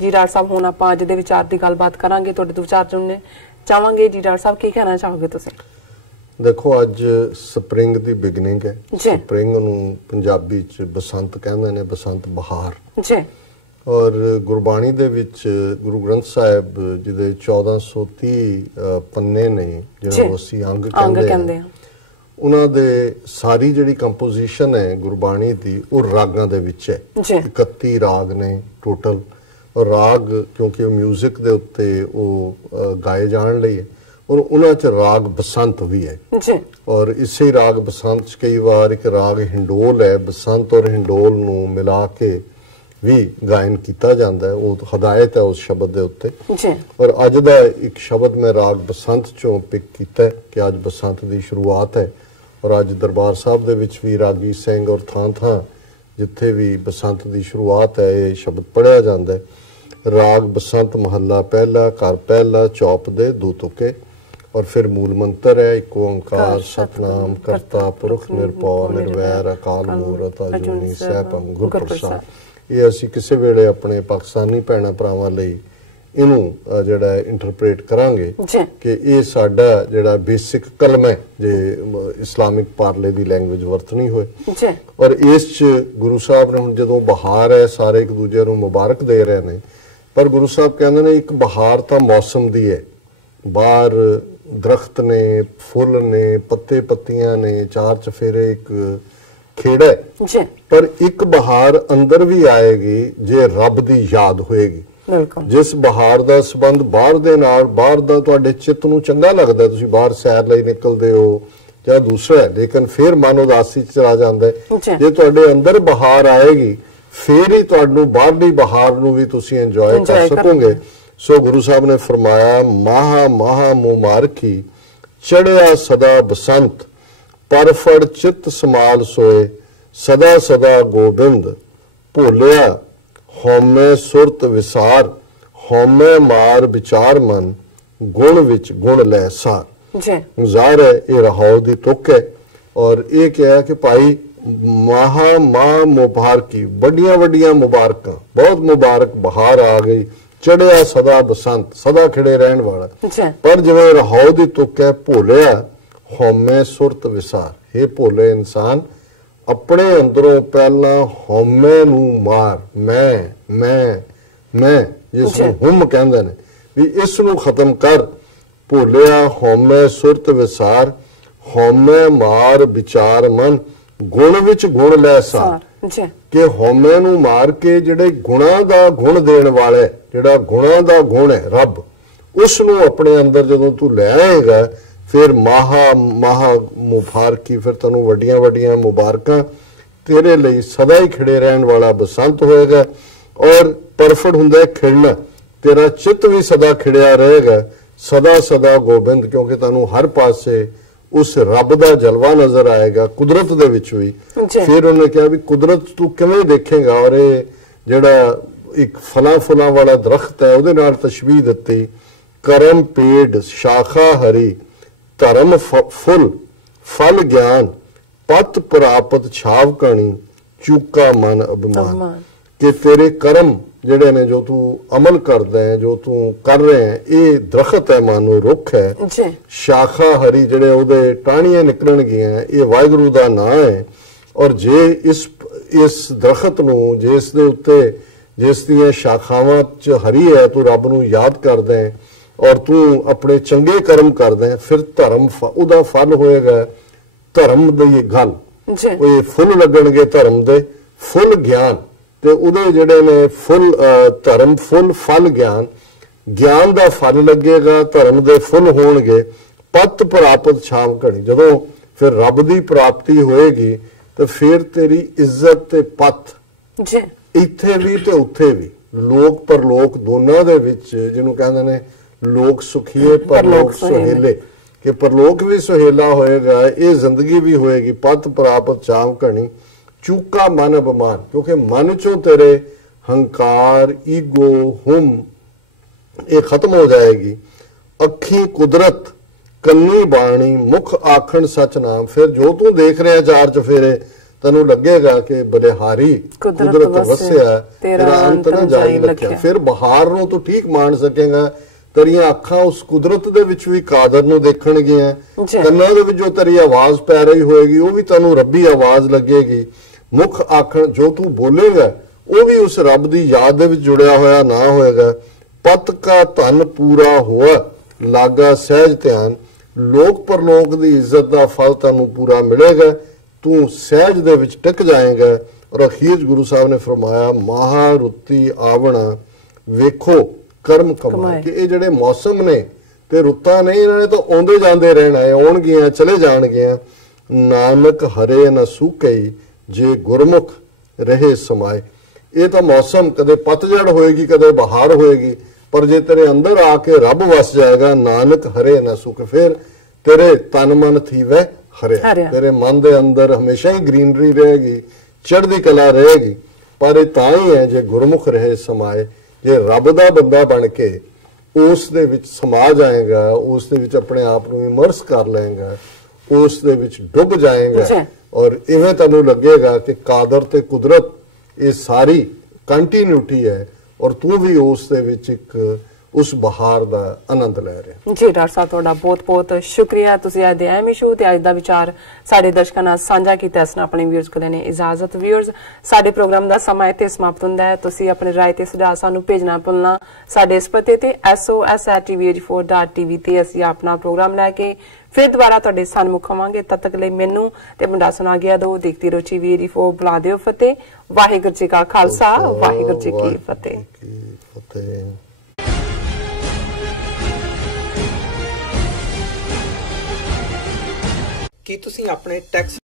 जी doctor साहब हुण आपां अज दे विचार दी गलबात करांगे, तुहाडे तो विचार सुनने चाहांगे जी। डॉक्टर साहब की कहना चाहोगे तुसीं? देखो अज स्प्रिंग दी बिगनिंग है। स्प्रिंग नूं पंजाबी च बसंत कहंदे ने, बसंत बहार जी। और गुरबाणी दे विच गुरु ग्रंथ साहिब जिहदे 1430 पन्ने ने जिहड़े असीं अंग कहंदे आ, उन्हां दे सारी जिहड़ी कंपोजिशन है गुरबाणी दी वो रागां दे विच है। 31 राग ने टोटल। और राग क्योंकि म्यूजिक दे उत्ते वो गाए जाण लई है, और उन्हां च राग बसंत भी है जी। और इसे राग बसंत च कई बार एक राग हिंडोल है, बसंत और हिंडोल नूं मिला के भी गायन किया जाता है। वो हदायत है उस शब्द के उत्ते। और अज का एक शब्द मैं राग बसंत चों पिक किया कि अज बसंत की शुरुआत है। और अज दरबार साहब दे विच भी रागी सिंह और थां थां जिथे भी बसंत की शुरुआत है ये शब्द पढ़िया जाता है। राग बसंत महला पहला, घर पहला, चौप दे दो तुके। और फिर मूल मंत्र है एक ओंकार सतनाम करता पुरख निरभौ निर्वैर अकाल मूरत अजूनी सैभं गुर प्रसाद। ये असी किसी वेले अपने पाकिस्तानी भैणां भरावां लई इनू जिहड़ा इंटरप्रेट करांगे कि ये साडा जिहड़ा बेसिक कलम है जे इस्लामिक पार्ले दी लैंग्वेज वरतनी होए। और इस गुरु साहब ने हुण जदों बहार है सारे एक दूजे नूं मुबारक दे रहे ने, पर गुरु साहब कहंदे ने एक बहार तां मौसम दी है, बाहर दरख्त ने, फुल ने, पत्ते पत्तियां ने, चार चफेरे एक खेड़ा है, पर एक बहार अंदर भी आएगी जे रब दी याद होएगी। जिस बहार दा संबंध बाहर दे नाल, बाहर दा तुहाडे चित्त नूं चंगा लगदा, तुसीं बाहर सैर लई निकलदे हो जां दूसरा है, लेकिन फिर मन उदासी च चला जांदा है। जे तुहाडे अंदर बहार आएगी फिर ही तुहानूं बाहरली बहार नूं भी तुसीं इंजॉय कर सकोगे। सो गुरु साहब ने फरमाया माहा माहा मुबारकी चढ़िया सदा बसंत, पर फड़ चित समाल सोए, सदा सदा गोबिंद भोलिया हौमे सुरत विसार, हौमे मार विचार मन, गुण विच गुण लै सार। ज़ाहिर है ये रहाओ दी तुक है। और ये क्या है कि भाई माहा माह मुबारकी, बड़िया बड़िया मुबारकां, बहुत मुबारक बहार आ गई, चढ़िया सदा बसंत, सदा खिड़े रहन वाला। पर जिवें रहाओ दी तुक है भोलिया हौमे सुरत विसार, हे भोले इंसान अपने अंदरों पहला हौमे नूं मार, मैं जिसनूं हुम कहंदे ने भी इस नूं खत्म कर। भोलिया हौमे सुरत विसार, हौमे मार विचार मन, गुण विच गुण लै सार। कि हौमे नूं मार के जिहड़े गुणां दा गुण देण वाले, जिहड़ा गुणां दा गुण है रब, उस नूं अपने अंदर जदों तू लै आएगा फिर माहा माहा मुबारकी, फिर तैनूं वड्डियां वड्डियां मुबारकां, तेरे लिए सदा ही खिड़े रहन वाला बसंत होएगा। और परफट हुंदा है खिड़ना, तेरा चित्त भी सदा खिड़िया रहेगा, सदा सदा गोबिंद, क्योंकि तैनूं हर पासे उस रब दा जलवा नजर आएगा कुदरत दे विच भी। फिर उन्हें कहा भी कुदरत तू किवें देखेगा। और ये जिहड़ा एक फलां फुलां वाला दरख्त है उहदे नाल तशबीह दित्ती, करम पेड़ शाखा हरी, धर्म फुल फल ज्ञान, पत प्रापत छाव कणी, चूका मन अभिमान। कि तेरे कर्म जिहड़े ने जो तू अमल करदा है, जो तू कर रहे हैं, ये दरख्त है, मानो रुख है। शाखा हरी जिहड़े उहदे टाहणियां निकलणगियां, ये वाहिगुरू दा नाम है। और जे इस दरख्त नूं जिस दे उत्ते जिस दियां शाखावां च हरी है तू रब नूं याद करदा है और तू अपने चंगे कर्म करदा है, फिर धर्म उहदा फल होएगा धर्म दी गल, ये फुल लगणगे धर्म दे, फुल ज्ञान ते उहदे जिहड़े ने फुल धर्म फुल फल ज्ञान, ज्ञान दा फल लगेगा, धर्म दे फुल होणगे, पत प्रापत छाव घड़ी। जदों फिर रब दी प्राप्ति होएगी तो फिर तेरी इज्जत ते पत इत्थे भी ते उत्थे भी, लोक परलोक दोनों दे विच, जिन्हों कहंदे ने लोक सुखीए परलोक सुहेले, कि परलोक भी सुहेला होएगा, ये जिंदगी भी होएगी, पत प्रापत छाव घड़ी, चूका मन अभिमान, क्योंकि मन चों तेरे हंकार ईगो हुम ये खत्म हो जाएगी। अखी कुदरत कन्नी बाणी मुख आखण सच नाम, फिर जो तू देख रहे चार चफेरे ਤੈਨੂੰ ਲੱਗੇਗਾ ਕਿ ਬਲਿਹਾਰੀ ਕੁਦਰਤ ਵਸਿਆ, ਤੇਰਾ ਅੰਤ ਨਾ ਜਾਈ ਲਖਿਆ। ਫਿਰ ਬਹਾਰ ਨੂੰ ਤੂੰ ਠੀਕ ਮਾਣ ਸਕੇਗਾ, ਤੇਰੀਆਂ ਅੱਖਾਂ ਉਸ ਕੁਦਰਤ ਦੇ ਵਿੱਚ ਵੀ ਕਾਦਰ ਨੂੰ ਦੇਖਣਗੀਆਂ, ਕੰਨਾਂ ਦੇ ਵਿੱਚ ਜੋ ਤੇਰੀ ਆਵਾਜ਼ ਪੈ ਰਹੀ ਹੋਏਗੀ ਉਹ ਵੀ ਤੈਨੂੰ ਰੱਬੀ ਆਵਾਜ਼ ਲੱਗੇਗੀ। ਮੁੱਖ ਆਖਣ ਜੋ ਤੂੰ ਬੋਲੇਗਾ ਉਹ ਵੀ ਉਸ ਰੱਬ ਦੀ ਯਾਦ ਦੇ ਵਿੱਚ ਜੁੜਿਆ ਹੋਇਆ ਨਾ ਹੋਏਗਾ। ਪਤ ਕਾ ਧਨ ਪੂਰਾ ਹੋਆ ਲਾਗਾ ਸਹਿਜ ਧਿਆਨ, ਲੋਕ ਪਰਲੋਕ ਦੀ ਇੱਜ਼ਤ ਦਾ ਫਲ ਤੈਨੂੰ ਪੂਰਾ ਮਿਲੇਗਾ, ਤੂੰ ਸਹਿਜ ਦੇ ਵਿੱਚ ਟਿਕ ਜਾਏਗਾ। ਔਰ ਅਖੀਰ ਗੁਰੂ ਸਾਹਿਬ ਨੇ ਫਰਮਾਇਆ ਮਹਾ ਰੁੱਤੀ ਆਵਣਾ ਵੇਖੋ ਕਰਮ ਕਮਾਏ, ਕਿ ਇਹ ਜਿਹੜੇ ਮੌਸਮ ਨੇ ਤੇ ਰੁੱਤਾਂ ਨੇ ਇਹਨਾਂ ਨੇ ਤਾਂ ਆਉਂਦੇ ਜਾਂਦੇ ਰਹਿਣਾ ਹੈ, ਆਉਣਗੀਆਂ ਚਲੇ ਜਾਣਗੀਆਂ। ਨਾਨਕ ਹਰੇ ਨ ਸੂਕਈ ਜੇ ਗੁਰਮੁਖ ਰਹੇ ਸਮਾਏ। ਇਹ ਤਾਂ ਮੌਸਮ ਕਦੇ ਪਤਝੜ ਹੋਏਗੀ ਕਦੇ ਬਹਾਰ ਹੋਏਗੀ, ਪਰ ਜੇ ਤੇਰੇ ਅੰਦਰ ਆ ਕੇ ਰੱਬ ਵਸ ਜਾਏਗਾ, ਨਾਨਕ ਹਰੇ ਨ ਸੁਖ, ਫਿਰ ਤੇਰੇ ਤਨ ਮਨ ਥੀਵੇ ਹਰਿਆ, ਤੇਰੇ ਮਨ ਦੇ ਅੰਦਰ ਹਮੇਸ਼ਾ ਹੀ ਗ੍ਰੀਨਰੀ ਰਹੇਗੀ, ਚੜ੍ਹਦੀ ਕਲਾ ਰਹੇਗੀ। ਪਰ ਇਹ ਤਾਂ ਹੀ ਹੈ ਜੇ ਗੁਰਮੁਖ ਰਹੇ ਸਮਾਏ, ਜੇ ਰੱਬ ਦਾ ਬੰਦਾ ਬਣ ਕੇ ਉਸ ਦੇ ਵਿੱਚ ਸਮਾ ਜਾਏਗਾ, ਉਸ ਦੇ ਵਿੱਚ ਆਪਣੇ ਆਪ ਨੂੰ ਇਮਰਸ ਕਰ ਲਏਗਾ, ਉਸ ਦੇ ਵਿੱਚ ਡੁੱਬ ਜਾਏਗਾ। ਔਰ ਇਵੇਂ ਤੁਹਾਨੂੰ ਲੱਗੇਗਾ ਕਿ ਕਾਦਰ ਤੇ ਕੁਦਰਤ ਇਹ ਸਾਰੀ ਕੰਟੀਨਿਊਟੀ ਹੈ, ਔਰ ਤੂੰ ਵੀ ਉਸ ਦੇ ਵਿੱਚ ਇੱਕ ਉਸ ਬਹਾਰ ਦਾ ਆਨੰਦ ਲੈ ਰਿਹਾ। ਜੀ ਡਾਕਟਰ ਸਾਹਿਬ, ਤੁਹਾਡਾ ਬਹੁਤ-ਬਹੁਤ ਸ਼ੁਕਰੀਆ। ਤੁਸੀਂ ਅੱਜ ਦੇ ਅਹਿਮ ਇਸ਼ੂ ਤੇ ਅੱਜ ਦਾ ਵਿਚਾਰ ਸਾਡੇ ਦਰਸ਼ਕਾਂ ਨਾਲ ਸਾਂਝਾ ਕੀਤਾ। ਇਸ ਨਾਲ ਆਪਣੇ ਵਿਊਅਰਸ ਕੋਲ ਨੇ ਇਜਾਜ਼ਤ। ਵਿਊਅਰਸ, ਸਾਡੇ ਪ੍ਰੋਗਰਾਮ ਦਾ ਸਮਾਂ ਇੱਥੇ ਸਮਾਪਤ ਹੁੰਦਾ ਹੈ। ਤੁਸੀਂ ਆਪਣੇ ਰਾਏ ਤੇ ਸੁਝਾਅ ਸਾਨੂੰ ਭੇਜਣਾ ਭੁੱਲਣਾ ਸਾਡੇ ਇਸ ਪਤੇ ਤੇ sos@tvh4.tv ਤੇ ਅਸੀਂ ਆਪਣਾ ਪ੍ਰੋਗਰਾਮ ਲੈ ਕੇ ਫਿਰ ਦੁਬਾਰਾ ਤੁਹਾਡੇ ਸਨਮੁਖ ਆਵਾਂਗੇ। ਤਦ ਤੱਕ ਲਈ ਮੈਨੂੰ ਤੇ ਮੁੰਡਾ ਸੁਣਾ ਗਿਆ ਦੋ। ਦੇਖਦੀ ਰਹੋ TV84। ਬੁਲਾ ਦਿਓ ਫਤਿਹ। ਵਾਹਿਗੁਰੂ ਜੀ ਕਾ ਖਾਲਸਾ, ਵਾਹਿਗੁਰੂ ਜੀ ਕੀ ਫਤਿਹ। ਕੀ ਤੁਸੀਂ ਆਪਣੇ ਟੈਕਸ